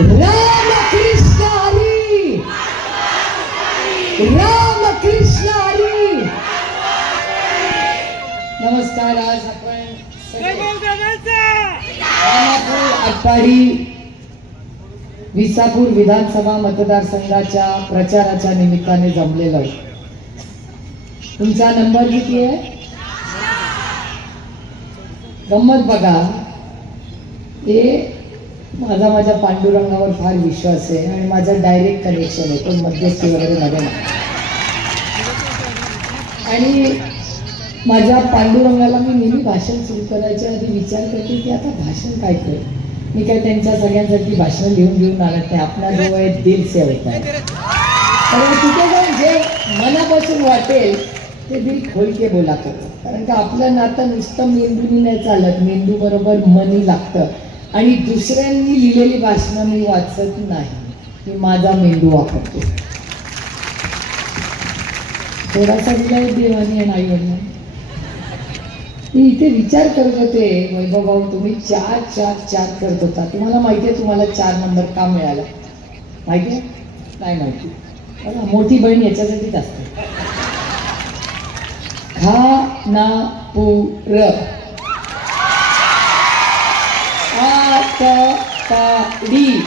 राम कृष्ण हरी! राम कृष्ण हरी! नमस्कार आज आपण सगळे विसापूर विधानसभा मतदारसंघाच्या प्रचाराच्या निमित्ताने जमलेलो आहे. तुमचा नंबर किती आहे? गंमत बघा. हे माझा माझ्या पांडुरंगावर फार विश्वास आहे आणि माझं डायरेक्ट कनेक्शन आहे. कोण मध्यस्थी वगैरे मध्ये आणि माझ्या पांडुरंगाला मी नेहमी भाषण सुरू करायच्या आधी विचार करते की आता भाषण काय करेल मी काय त्यांच्या सगळ्यांसाठी भाषण लिहून घेऊन आणत नाही. आपला जो आहे दिल से आहे. कारण तिथे जाऊन जे मनापासून वाटेल ते दिल खोलके बोला करो कारण का आपलं नातं नुसतं मेंदूनी नाही चालत. मेंदू बरोबर मनी लागतं. आणि दुसऱ्यांनी लिहिलेली भाषणं मी वाचत नाही. मी माझा मेंदू वापरतो. थोडासा दिला देवानी आणि आई मी इथे विचार करत होते वैभव भाऊ तुम्ही चार चार चार करत होता. तुम्हाला माहिती आहे तुम्हाला चार नंबर का मिळाला? माहिती आहे? नाही माहिती. बघा मोठी बहीण याच्यासाठीच असते. खा ना पू र डी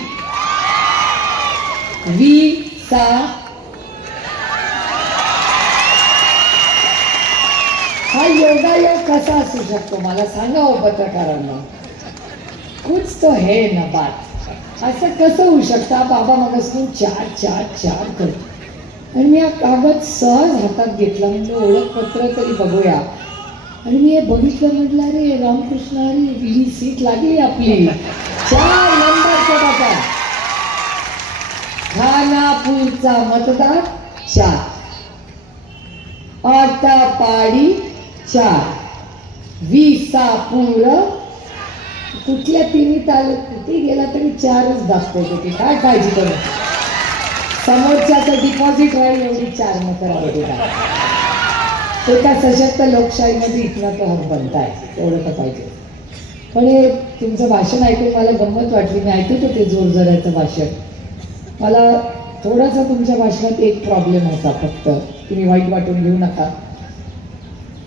वी सा हा योगायोग कसा असू शकतो? मला सांगा हो पत्रकारांना. कुच तो हे ना बात. असं कसं होऊ शकतं? बाबा मगासून चार चार चार करतो. आणि मी हा कागद सहज हातात घेतला. म्हणजे ओळखपत्र तरी बघूया. आणि मी हे बघितलं म्हटलं अरे रामकृष्ण अरे ही सीट लागली आपली. चार नंबरच्या बाबा खानापूरचा मतदार चार. आटापाडी चार. विसापूर कुठल्या तिन्ही तालुक किती गेला तरी चारच दाखवतो ते काय काळजी करू समोरच्याचं डिपॉझिट व्हायला एवढी चार मतं ते त्या सशक्त लोकशाहीमध्ये इथला तो हक बनताय. एवढं तर पाहिजे. पण हे तुमचं भाषण ऐकून मला गंमत वाटली. मी ऐकत होते जोरजोराचं भाषण. मला थोडासा तुमच्या भाषणात एक प्रॉब्लेम होता फक्त. तुम्ही वाईट वाटून घेऊ नका.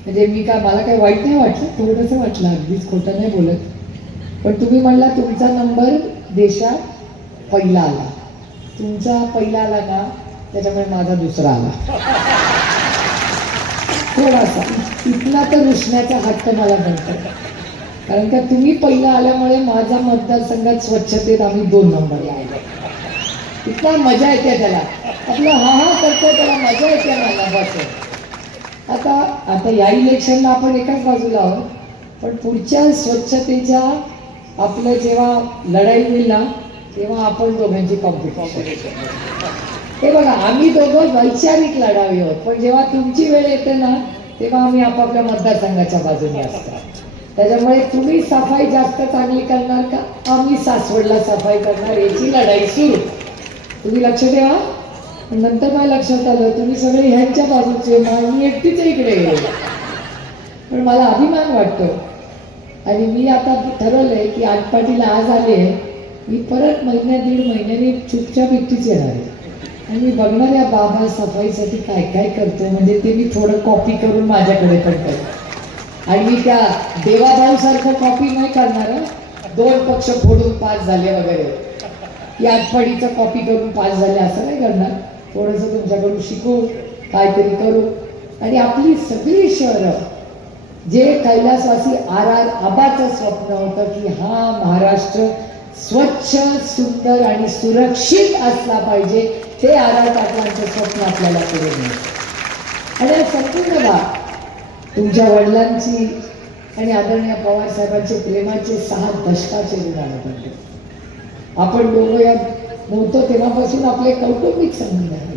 म्हणजे मी काय मला काही वाईट नाही वाटलं? थोडंसं वाटलं. अगदीच खोटं नाही बोलत. पण तुम्ही म्हणला तुमचा नंबर देशात पहिला आला. तुमचा पहिला आला ना त्याच्यामुळे माझा दुसरा आला. थोडासा. इथला तर रुसण्याचा हट्ट मला बनतो कारण का तुम्ही पहिला आल्यामुळे माझा मतदारसंघात स्वच्छतेत आम्ही दोन नंबरला आलो इतका मजा येते त्याला. आपलं हा हा करतो त्याला मजा येते मला बस. आता आता या इलेक्शनला आपण एकाच बाजूला आहोत. पण पुढच्या स्वच्छतेच्या आपलं जेव्हा लढाई होईल ना तेव्हा आपण दोघांची कॉम्पिटिशन हे बघा आम्ही दोघं वैचारिक लढावी आहोत पण जेव्हा तुमची वेळ येते ना तेव्हा आम्ही आपापल्या मतदारसंघाच्या बाजूने असतात. त्याच्यामुळे तुम्ही सफाई जास्त चांगली करणार का? आम्ही सासवडला सफाई करणार याची लढाई सुरू. तुम्ही लक्ष ठेवा नंतर मला लक्षात आलं तुम्ही सगळे ह्यांच्या बाजूचे मी एकटीच इकडे गेले पण मला अभिमान वाटतो. आणि मी आता ठरवलंय की आटपाटीला आज आले मी परत महिन्या दीड महिन्याने चुपचाप एकटीच येणार आहे. आणि मी बघणार या बाबा सफाईसाठी काय काय करतो म्हणजे ते मी थोडं कॉपी करून माझ्याकडे पण करतो आणि मी त्या देवाभाऊ सारखं कॉपी नाही करणार दोन पक्ष फोडून पास झाले वगैरे. या आठवडीचं कॉपी करून पास झाले असं नाही करणार. थोडंसं तुमच्याकडून शिकू काहीतरी करू. आणि आपली सगळी शहरं जे कैलासवासी आर आर आबाचं स्वप्न होतं की हा महाराष्ट्र स्वच्छ सुंदर आणि सुरक्षित असला पाहिजे ते आर आर पाटलांचं स्वप्न आपल्याला पुढे मिळतं आणि हा संपूर्ण भाग तुमच्या वडिलांची आणि आदरणीय पवार साहेबांचे प्रेमाचे सहा दशकाचे उदाहरण आहे आपण दोघं या नव्हतो तेव्हापासून आपले कौटुंबिक संबंध आहे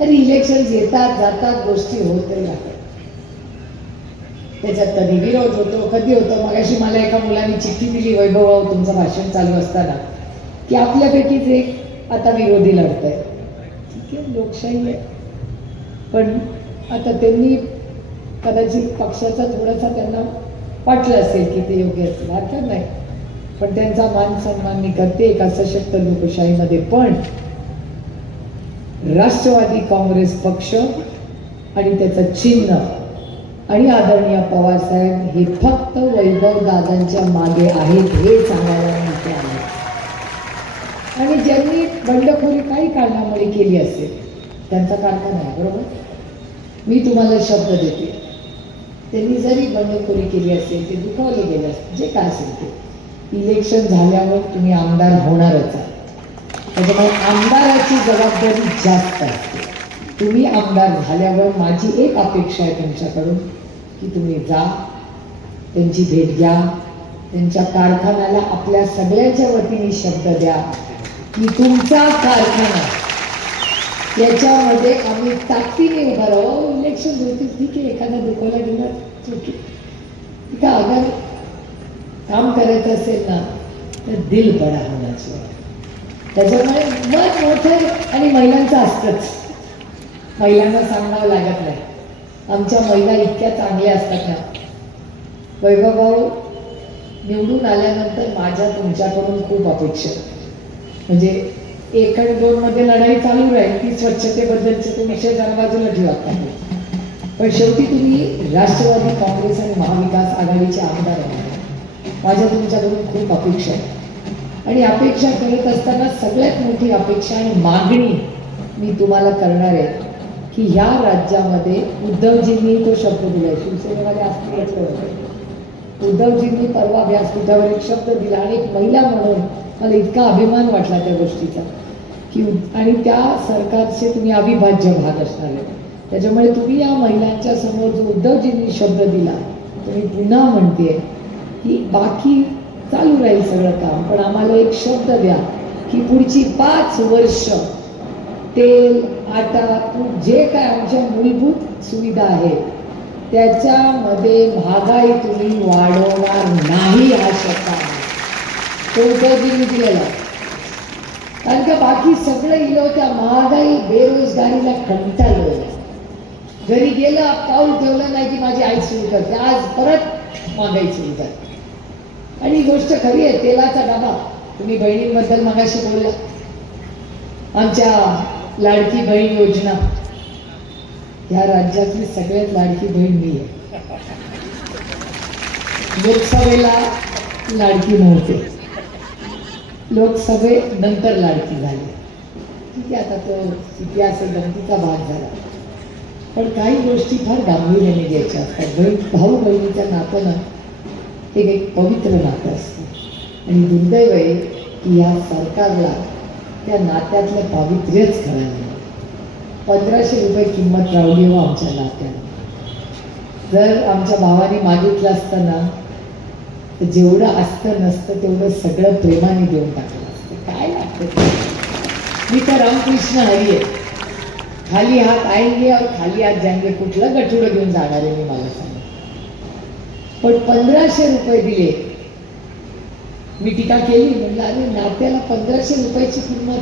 तरी इलेक्शन येतात जातात गोष्टी होतही राहतात. त्याच्यात कधी विरोध होतो कधी होतो? मगाशी मला एका मुलाने चिठ्ठी दिली वैभव तुमचं भाषण चालू असताना की आपल्यापैकीच एक आता विरोधी लढत आहे ठीक आहे लोकशाही आहे. पण आता त्यांनी कदाचित पक्षाचा थोडासा त्यांना वाटलं असेल की ते योग्य असेल हरकत नाही. पण त्यांचा मान सन्मान मी करते एका सशक्त लोकशाहीमध्ये. पण राष्ट्रवादी काँग्रेस पक्ष आणि त्याचं चिन्ह आणि आदरणीय पवार साहेब हे फक्त वैभव दादांच्या मागे आहेत हे सांगायला आणि ज्यांनी बंडखोरी काही कारणामुळे केली असेल त्यांचा कारखाना आहे बरोबर? मी तुम्हाला शब्द देते. त्यांनी जरी बंडखोरी केली असेल ते दुखावले गेले असतील. जे काय असेल ते. इलेक्शन झाल्यावर तुम्ही आमदार होणारच आहात. त्याच्यामुळे आमदाराची जबाबदारी जास्त असते. तुम्ही आमदार झाल्यावर माझी एक अपेक्षा आहे तुमच्याकडून की तुम्ही जा त्यांची भेट घ्या त्यांच्या कारखान्याला आपल्या सगळ्यांच्या वतीने शब्द द्या की तुमचा कारखाना. याच्यामध्ये आम्ही ताकदीने उभा राहू. इलेक्शन होती ठीक आहे एखादा दुखवला गेला चुकी. का अगर काम करायचं असेल ना तर दिल बडा होना त्याच्यामुळे मत मोठं आणि महिलांचं असतंच. महिलांना सांगावं लागत नाही. आमच्या महिला इतक्या चांगल्या असतात ना. वैभव भाऊ निवडून आल्यानंतर माझ्या तुमच्याकडून खूप अपेक्षा. म्हणजे एक आणि दोन मध्ये लढाई चालू राहील ती स्वच्छतेबद्दलचे तुम्ही शेजार बाजूला ठेवा. पण शेवटी तुम्ही राष्ट्रवादी काँग्रेस आणि महाविकास आघाडीचे आमदार आहात. माझ्या तुमच्याकडून खूप अपेक्षा आहे. आणि अपेक्षा करत असताना सगळ्यात मोठी अपेक्षा आणि मागणी मी तुम्हाला करणार आहे की ह्या राज्यामध्ये उद्धवजींनी तो शब्द दिलाय. शिवसेनेमध्ये असतीलच उद्धवजींनी परवा व्यासपीठावर एक शब्द दिला आणि एक महिला म्हणून मला इतका अभिमान वाटला त्या गोष्टीचा की आणि त्या सरकारचे तुम्ही अविभाज्य भाग असणार आहे. त्याच्यामुळे तुम्ही या महिलांच्या समोर जो उद्धवजींनी शब्द दिला तो मी पुन्हा म्हणते की बाकी चालू राहील सगळं काम पण आम्हाला एक शब्द द्या की पुढची पाच वर्ष तेल आटा तूप जे काय आमच्या मूलभूत सुविधा आहेत त्याच्यामध्ये महागाई तुम्ही वाढवणार नाही हा शब्द आहे तो उद्धवजींनी दिलेला? कारण का बाकी सगळं इलं त्या महागाई बेरोजगारीला कंटाळलं घरी गेलं पाऊल ठेवलं नाही की माझी आई सुरू करते. आज परत महागाई सुरू करते आणि ही गोष्ट खरी आहे तेलाचा डबा तुम्ही बहिणींबद्दल मगाशी बोलला. आमच्या लाडकी बहीण योजना. ह्या राज्यातली सगळ्यात लाडकी बहीण मी आहे. लोकसभेला लाडकी नव्हते लोकसभे नंतर लाडकी झाली. ठीक आहे आता तो इतिहास गमतीचा भाग झाला. पण काही गोष्टी फार गांभीर्याने घ्यायच्या असतात. बहीण भाऊ बहिणीच्या नातं एक एक पवित्र नातं असतं. आणि दुर्दैव आहे की या सरकारला त्या नात्यातलं पावित्र्यच करायला नाही. पंधराशे रुपये किंमत रावली व आमच्या नात्याला जर आमच्या भावाने मागितलं असताना तर जेवढं असतं नसतं तेवढं सगळं प्रेमाने देऊन टाकलं असतं. काय लागतं मी तर रामकृष्ण हरी आहे. खाली हात आएंगे और खाली हात जाएंगे. कुठलं गठुडं घेऊन जाणार आहे मी मला सांग. पण पंधराशे रुपये दिले. मी टीका केली. म्हणलं अरे नात्याला पंधराशे रुपयाची किंमत.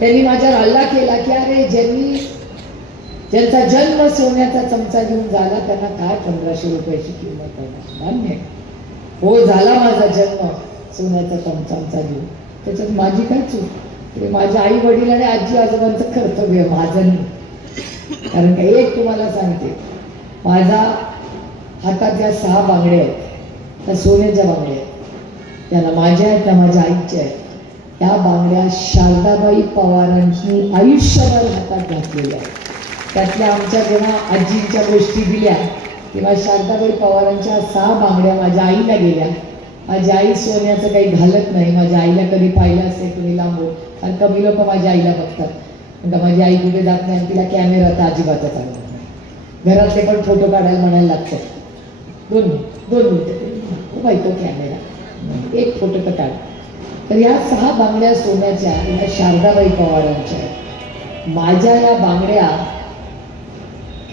त्यांनी माझ्यावर हल्ला केला की अरे ज्यांनी ज्यांचा जन्म सोन्याचा चमचा घेऊन झाला त्यांना काय पंधराशे रुपयाची किंमत आहे? मान्य आहे. हो झाला माझा जन्म. सोन्याचा चमचामचा चमचा त्याच्यात माझी काय चूक? ते माझ्या आई वडील आणि आजी आजोबांचं कर्तव्य आहे, माझं नाही. कारण का एक तुम्हाला सांगते. माझा हातात ज्या सहा बांगड्या आहेत त्या सोन्याच्या बांगड्या आहेत. त्याला माझ्या आहेत त्या माझ्या आईच्या आहेत. त्या बांगड्या शारदाबाई पवारांनी आयुष्यभर हातात घातलेल्या आहेत. त्यातल्या आमच्या जेव्हा आजींच्या गोष्टी दिल्या तेव्हा शारदाबाई पवारांच्या सहा बांगड्या माझ्या आईला गेल्या. माझी आई सोन्याचं काही घालत नाही. माझ्या आईला कधी पाहिलं असेल तुम्ही लांबून? कारण कमी लोक माझ्या आईला बघतात. माझी आई कुठे जात नाही तिला कॅमेरा तर अजिबातच आणत नाही. घरातले पण फोटो काढायला म्हणायला लागतात. दोन दोन मिनिटं. हो बाई तो कॅमेरा एक फोटो तर काढ. तर या सहा बांगड्या सोन्याच्या या शारदाबाई पवारांच्या आहेत. माझ्या या बांगड्या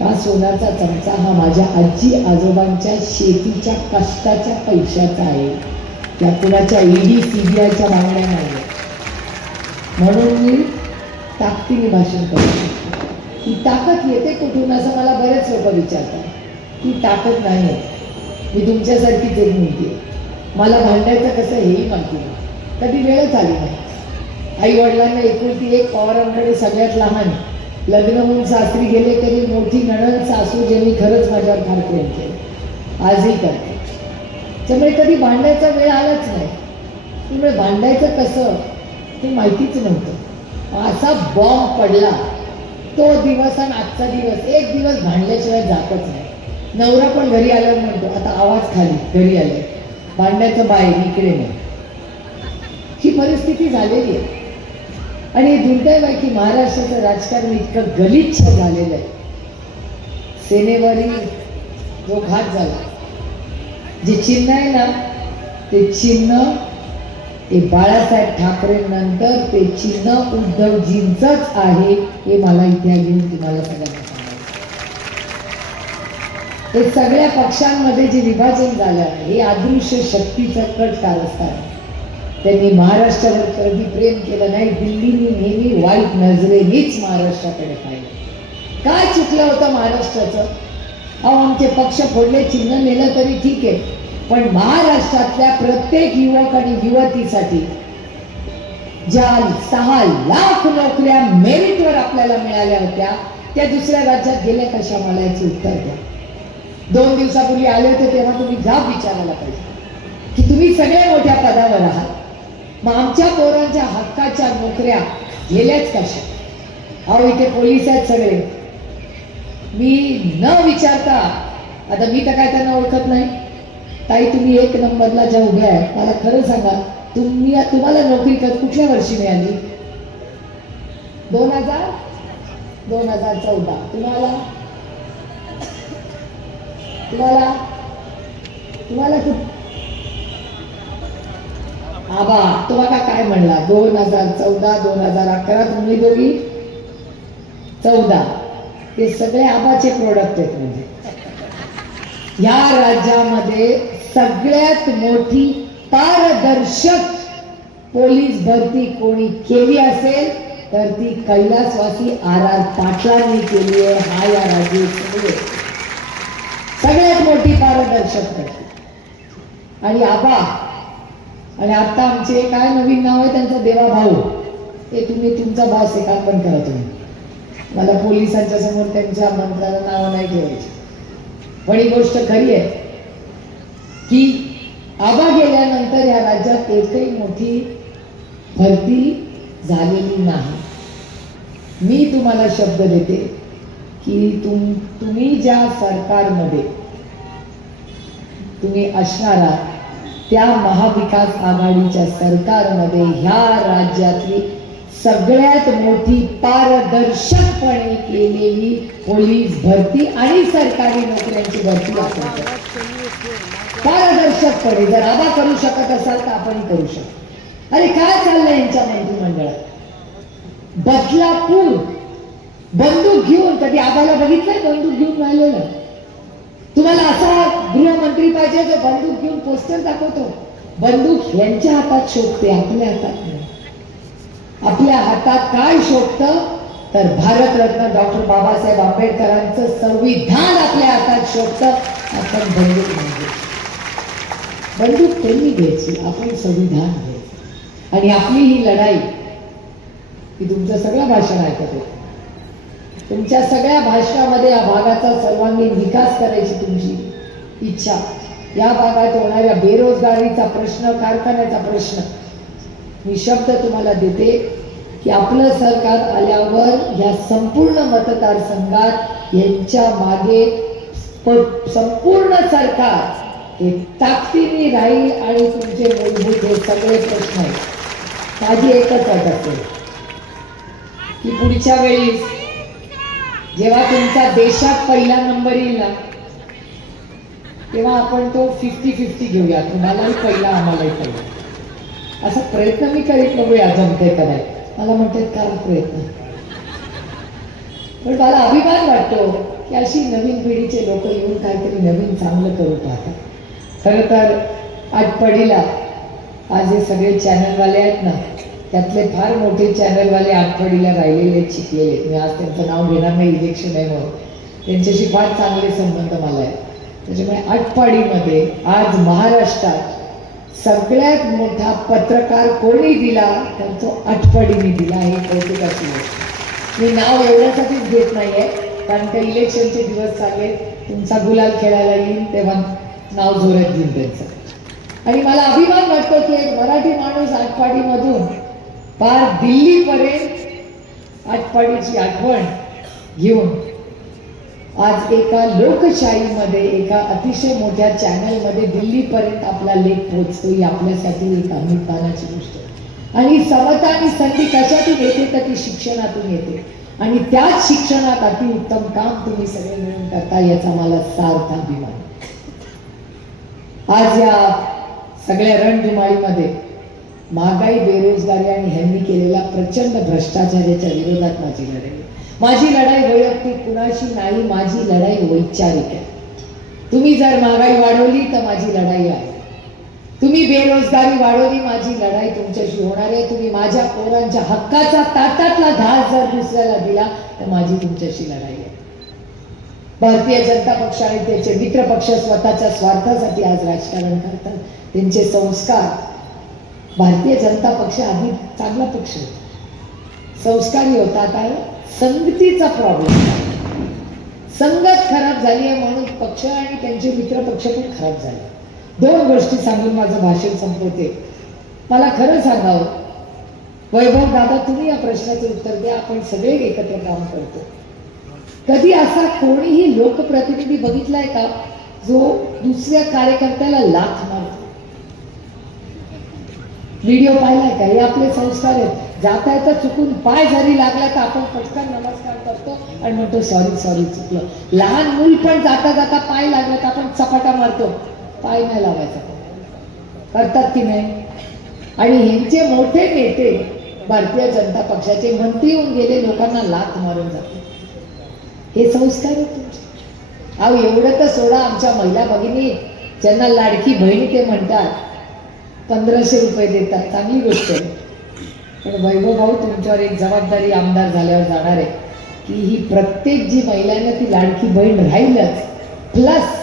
का सोन्याचा चमचा हा माझ्या आजी आजोबांच्या शेतीच्या कष्टाच्या पैशाचा आहे. त्या कुणाच्या ईडी सीबीआयच्या बांगड्या नाही म्हणून मी ताकदीने भाषण करतो ही ताकद येते कुठून असं मला बरेच लोक विचारतात. ती ताकद नाही आहे मी तुमच्यासारखीच एक म्हणते. मला भांडायचं कसं हेही माहिती नाही. कधी वेळच आली नाही. आई वडिलांना एकुलती एक पवारांकडे सगळ्यात लहान लग्न होऊन सासरी गेले तरी मोठी नणन सासू ज्यांनी खरंच माझ्यावर भारतीय प्रेम केलं. आजही करते. त्यामुळे कधी भांडायचा वेळ आलाच नाही. त्यामुळे भांडायचं कसं हे माहितीच नव्हतं. असा बॉम्ब पडला. तो दिवस आणि आजचा दिवस एक दिवस भांडल्याशिवाय जातच नाही. नवरा पण घरी आल्यावर म्हणतो आता आवाज खाली घरी आले. भांड्याचं बाहेर इकडे नाही. ही परिस्थिती झालेली आहे. आणि दुर्दैव आहे की महाराष्ट्राचं राजकारण इतकं गलिच्छ झालेलं आहे सेनेवरील जो घात झाला जे चिन्ह आहे ना ते चिन्ह ते बाळासाहेब ठाकरे नंतर ते चिन्ह उद्धवजींचंच आहे हे मला इथे घेऊन तुम्हाला सगळ्यांना सांगायचं हे सगळ्या पक्षांमध्ये जे विभाजन झालं आहे हे अदृश्य शक्तीचं कट कारस्थान आहे. त्यांनी महाराष्ट्रावर कधी प्रेम केलं नाही दिल्लीने नेहमी वाईट नजरेनेच महाराष्ट्राकडे पाहिलं. काय चुकलं होतं महाराष्ट्राचं? अहो आमचे पक्ष फोडले चिन्ह नेलं तरी ठीक आहे पण महाराष्ट्रातल्या प्रत्येक युवक आणि युवतीसाठी ज्या सहा लाख नोकऱ्या मेरिटवर आपल्याला मिळाल्या होत्या त्या दुसऱ्या राज्यात गेल्या कशा मला याचं उत्तर द्या. दोन दिवसापूर्वी आले होते तेव्हा तुम्ही जाब विचारायला पाहिजे. की तुम्ही सगळ्या मोठ्या पदावर आहात. मग आमच्या पोरांच्या हक्काच्या नोकऱ्या गेल्याच कशा? अहो इथे पोलीस आहेत सगळे. मी न विचारता आता मी तर काय त्यांना ओळखत नाही. ताई तुम्ही एक नंबरला ज्या उभ्या आहे मला खरं सांगा तुम्ही तुम्हाला नोकरी कर कुठल्या वर्षी मिळाली? दोन हजार? दोन हजार चौदा. तुम्हाला? तुम्हाला? तुम्हाला कुठ आबा तुम्हाला काय म्हणला? दोन हजार चौदा दोन हजार अकरा तुम्ही दोघी? चौदा. हे सगळे आबाचे प्रोडक्ट आहेत म्हणजे. या राज्यामध्ये सगळ्यात मोठी पारदर्शक पोलीस भरती कोणी केली असेल तर ती कैलासवासी आर आर पाटलांनी केली आहे. हा या राज्यात सगळ्यात मोठी पारदर्शक भरती आणि आबा आणि आता आमचे काय नवीन नाव आहे त्यांचं? देवा भाऊ. ते तुम्ही तुमचा भास स्वीकार पण करा तुम्ही. मला पोलिसांच्या समोर त्यांच्या मंत्राला नाव नाही ठेवायची. पण ही गोष्ट खरी आहे की आबा गेल्यानंतर या राज्यात एकही मोठी भरती झालेली नाही. मी तुम्हाला शब्द देते की तुम तुम्ही ज्या सरकारमध्ये तुम्ही असणार आहात त्या महाविकास आघाडीच्या सरकारमध्ये ह्या राज्यातली सगळ्यात मोठी पारदर्शकपणे केलेली पोलीस भरती आणि सरकारी नोकऱ्यांची भरती असेल. पारदर्शकपणे जर आबा करू शकत असाल तर आपण करू शकतो. अरे काय चाललंय यांच्या मंत्रिमंडळात बदलापूर बंदूक घेऊन कधी आबाला बघितलंय बंदूक घेऊन राहिलेलं? तुम्हाला असा गृहमंत्री पाहिजे जो बंदूक घेऊन पोस्टर दाखवतो. बंदूक यांच्या हातात शोधते आपल्या हातात नाही. आपल्या हातात काय शोधतं तर भारतरत्न डॉक्टर बाबासाहेब आंबेडकरांचं संविधान आपल्या हातात शोधतं आपण बंदूक म्हणजे बंदूक त्यांनी घ्यायची आपण संविधान घ्यायचं. आणि आपली ही लढाई की तुमचं सगळं भाषण ऐकत होतं. तुमच्या सगळ्या भाषणामध्ये या भागाचा सर्वांगीण विकास करायची तुमची इच्छा. या भागात होणाऱ्या बेरोजगारीचा प्रश्न कारखान्याचा प्रश्न मी शब्द तुम्हाला देते की आपलं सरकार आल्यावर या संपूर्ण मतदारसंघात यांच्या मागे संपूर्ण सरकार हे ताकदीने राहील आणि तुमचे मूलभूत हे सगळे प्रश्न आहेत. माझी एकच अट असेल की पुढच्या वेळी जेव्हा तुमचा देशात पहिला नंबर येईल ना तेव्हा आपण तो फिफ्टी फिफ्टी घेऊया तुम्हालाही पहिला आम्हालाही पहिला. असा प्रयत्न मी करीत बघूया जमते कराय मला म्हणतात करा प्रयत्न? पण मला अभिमान वाटतो की अशी नवीन पिढीचे लोक येऊन काहीतरी नवीन चांगलं करू पाहतात. खरं तर आटपडीला आज हे सगळे चॅनलवाले आहेत ना त्यातले फार मोठे चॅनलवाले आटपडीला राहिलेले शिकलेले मी आज त्यांचं नाव घेणार नाही इलेक्शन आहे म्हणून. त्यांच्याशी फार चांगले संबंध मला आहेत. त्याच्यामुळे आटपाडीमध्ये आज महाराष्ट्रात सगळ्यात मोठा पत्रकार कोणी दिला तर तो आटपाडीने दिला हे कौतुकाची गोष्ट मी नाव एवढ्यासाठीच घेत नाहीये कारण ते इलेक्शनचे दिवस चालले तुमचा गुलाल खेळायला येईल तेव्हा नाव जोरात घेईन त्यांचं. आणि मला अभिमान वाटतो की एक मराठी माणूस आटपाडीमधून पार दिल्लीपर्यंत आटपाडीची आठवण घेऊन आज एका लोकशाहीमध्ये एका अतिशय मोठ्या चॅनलमध्ये दिल्लीपर्यंत आपला लेख पोहोचतो ही आपल्यासाठी एक अभिमानाची गोष्ट. आणि समता आणि संधी कशातून येते तर ती शिक्षणातून येते. आणि त्याच शिक्षणात अतिउत्तम काम तुम्ही सगळे मिळून करता याचा मला सार्थ अभिमान. आज या सगळ्या रणधुमाळीमध्ये महागाई बेरोजगारी आणि ह्यांनी केलेला प्रचंड भ्रष्टाचाराच्या विरोधात माझी लढाई माझी लढाई वैयक्तिक कुणाशी नाही माझी लढाई वैचारिक आहे. तुम्ही जर महागाई वाढवली तर माझी लढाई आहे. तुम्ही बेरोजगारी वाढवली माझी लढाई तुमच्याशी होणार आहे. तुम्ही माझ्या पोरांच्या हक्काचा ताटातला धास जर दुसऱ्याला दिला तर माझी तुमच्याशी लढाई आहे. भारतीय जनता पक्ष आणि त्याचे मित्र पक्ष स्वतःच्या स्वार्थासाठी आज राजकारण करतात. त्यांचे संस्कार भारतीय जनता पक्ष आधी चांगला पक्ष होता. संस्कारी होता आता संगतीचा प्रॉब्लेम संगत खराब झाली आहे म्हणून पक्ष आणि त्यांचे मित्र पक्ष पण खराब झाले. दोन गोष्टी सांगून माझं भाषण संपवते. मला खरं सांगावं वैभव दादा तुम्ही या प्रश्नाचं उत्तर द्या. आपण सगळे एकत्र काम करतो. कधी असा कोणीही लोकप्रतिनिधी बघितलाय का जो दुसऱ्या कार्यकर्त्याला लाथ मारतो? व्हिडिओ पाहिलाय का? हे आपले संस्कार आहेत. जाता येता चुकून पाय जरी लागला तर आपण पटकन नमस्कार करतो आणि म्हणतो सॉरी सॉरी चुकलं. लहान मूल पण जाता जाता पाय लागला तर आपण चपाटा मारतो. पाय नाही लावायचा. करतात की नाही? आणि ह्यांचे मोठे नेते भारतीय जनता पक्षाचे मंत्री होऊन गेले लोकांना लाथ मारून जाते. हे संस्कार आहेत तुमचे. अहो एवढं तर सोडा आमच्या महिला भगिनी. ज्यांना लाडकी बहिणी ते म्हणतात पंधराशे रुपये देतात. चांगली गोष्ट आहे. पण वैभव भाऊ तुमच्यावर एक जबाबदारी आमदार झाल्यावर जाणार आहे. की ही प्रत्येक जी महिला आहे ना ती लाडकी बहीण राहीलच प्लस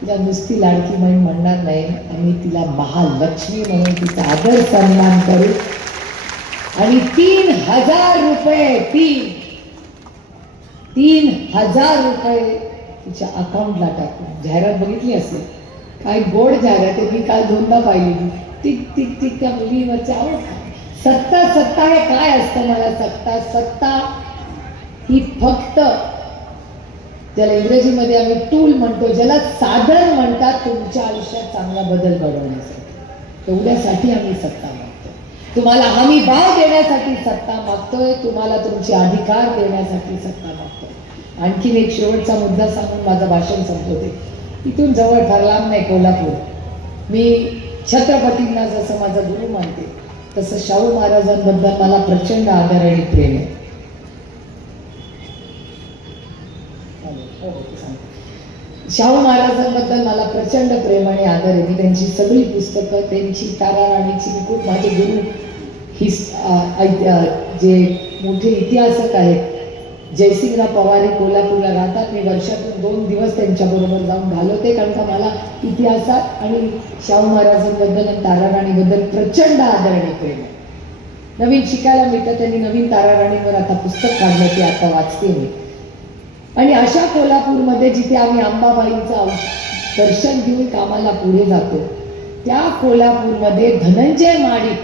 तिला नुसती लाडकी बहीण म्हणणार नाही आम्ही तिला महालक्ष्मी म्हणून तिचा आदर सन्मान करू. आणि तीन हजार रुपये तीन तीन हजार रुपये तिच्या अकाउंटला टाकू. जाहिरात बघितली असेल? काय गोड जाहिरात आहे मी काल दोनदा पाहिली टिक टिक टिक त्या मुलीवरच्या आवड. सत्ता सत्ता हे काय असतं मला सत्ता? सत्ता ही फक्त ज्याला इंग्रजीमध्ये आम्ही टूल म्हणतो ज्याला साधन म्हणतात तुमच्या आयुष्यात चांगला बदल घडवण्यासाठी. तेवढ्यासाठी आम्ही सत्ता मागतो. तुम्हाला हमी भाव देण्यासाठी सत्ता मागतोय तुम्हाला तुमचे अधिकार देण्यासाठी सत्ता मागतोय. आणखीन एक शेवटचा मुद्दा सांगून माझं भाषण संपवते. इथून जवळ फार लांब नाही कोल्हापूर. मी छत्रपतींना जसं माझा गुरु मानते तसं शाहू महाराजांबद्दल मला प्रचंड आदर आणि प्रेम आहे. शाहू महाराजांबद्दल मला प्रचंड प्रेम आणि आदर आहे. मी त्यांची सगळी पुस्तकं त्यांची तारा राणीची मी खूप माझे गुरु हिस ऐत- जे मोठे इतिहासक आहेत जयसिंगराव पवार हे कोल्हापूरला राहतात. मी वर्षातून दोन दिवस त्यांच्याबरोबर जाऊन घालवते कारण का मला इतिहासात आणि शाहू महाराजांबद्दल आणि ताराराणीबद्दल प्रचंड आदरणीय प्रेम आहे. नवीन शिकायला मिळतं त्यांनी नवीन ताराराणीवर आता पुस्तक काढलं ते आता वाचते मी. आणि अशा कोल्हापूरमध्ये जिथे आम्ही अंबाबाईंचं दर्शन घेऊन कामाला पुढे जातो त्या कोल्हापूरमध्ये धनंजय माळी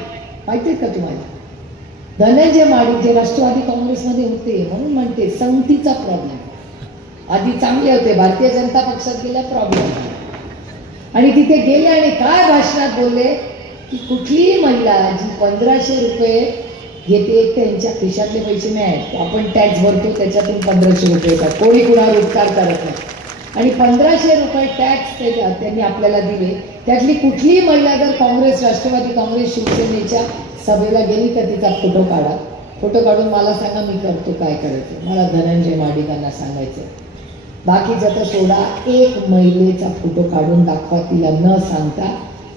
माहिती का तुम्हाला? धनंजय माडिक जे राष्ट्रवादी काँग्रेसमध्ये होते म्हणून म्हणते संगतीचा प्रॉब्लेम आधी चांगले होते भारतीय जनता पक्षात गेला प्रॉब्लेम आणि तिथे गेले आणि काय भाषणात बोलले? की कुठलीही महिला जी पंधराशे रुपये घेते त्यांच्या खिशातले पैसे नाही आहेत. आपण टॅक्स भरतो त्याच्यातून पंधराशे रुपये येतात. कोणी कुणावर उपकार करत नाही. आणि पंधराशे रुपये टॅक्स त्यांनी आपल्याला दिले. त्यातली कुठलीही महिला जर काँग्रेस राष्ट्रवादी काँग्रेस शिवसेनेच्या सभेला गेली तर तिचा फोटो काढा? फोटो काढून मला सांगा मी करतो काय करायचं? मला धनंजय माडिकांना सांगायचं. बाकीचं तर सोडा एक महिलेचा फोटो काढून दाखवा तिला न सांगता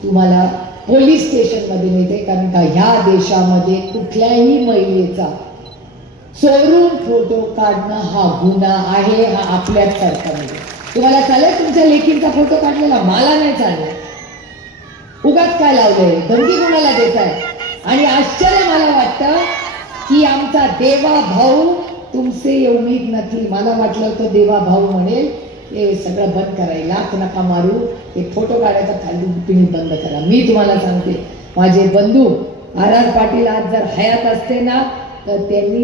तुम्हाला पोलीस स्टेशनमध्ये नेते कारण का ह्या देशामध्ये कुठल्याही महिलेचा चोरून फोटो काढणं हा गुन्हा आहे हा आपल्याच सरकारमध्ये तुम्हाला चालेल तुमच्या लेखींचा फोटो काढलेला? मला नाही चालला उगाच काय लावलंय? धमकी कोणाला देत आहे आणि आश्चर्य मला वाटतं की आमचा देवा भाऊ तुमचे उमेद नथी मला वाटलं होतं देवा भाऊ म्हणेल हे सगळं बंद करायला लाख नका मारू हे फोटो काढायचा खाली पिणी बंद करा. मी तुम्हाला सांगते माझे बंधू आर आर पाटील आज जर हयात असते ना तर त्यांनी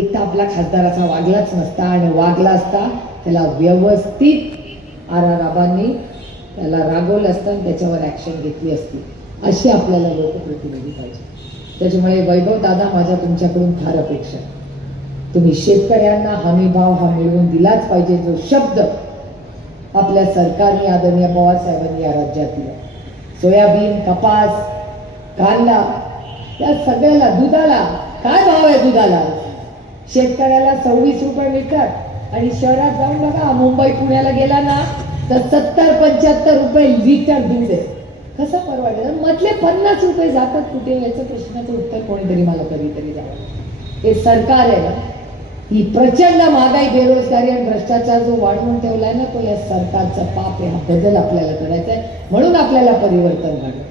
एक तर आपला खासदार असा वागलाच नसता आणि वागला असता त्याला व्यवस्थित आर आर आबांनी त्याला रागवलं असतं आणि त्याच्यावर ॲक्शन घेतली असती. अशी आपल्याला लोकप्रतिनिधी पाहिजे. त्याच्यामुळे वैभव दादा माझ्या तुमच्याकडून फार अपेक्षा तुम्ही शेतकऱ्यांना हमी भाव हा मिळवून दिलाच पाहिजे जो शब्द आपल्या सरकारने आदरणीय पवार साहेबांनी या राज्यात दिला. सोयाबीन कपास कांदा या सगळ्याला दुधाला काय भाव आहे दुधाला? शेतकऱ्याला सव्वीस रुपये मिळतात आणि शहरात जाऊन बघा मुंबई पुण्याला गेला ना तर सत्तर पंच्याहत्तर रुपये लिटर दूध आहे. कसं परवडेल मधले पन्नास रुपये जातात कुठे? याचं प्रश्नाचं उत्तर कोणीतरी मला कधीतरी द्यावं हे सरकार आहे ना ही प्रचंड महागाई बेरोजगारी आणि भ्रष्टाचार जो वाढवून ठेवलाय ना तो या सरकारचा पाप आहे. हा बदल आपल्याला करायचा आहे. म्हणून आपल्याला परिवर्तन घडलं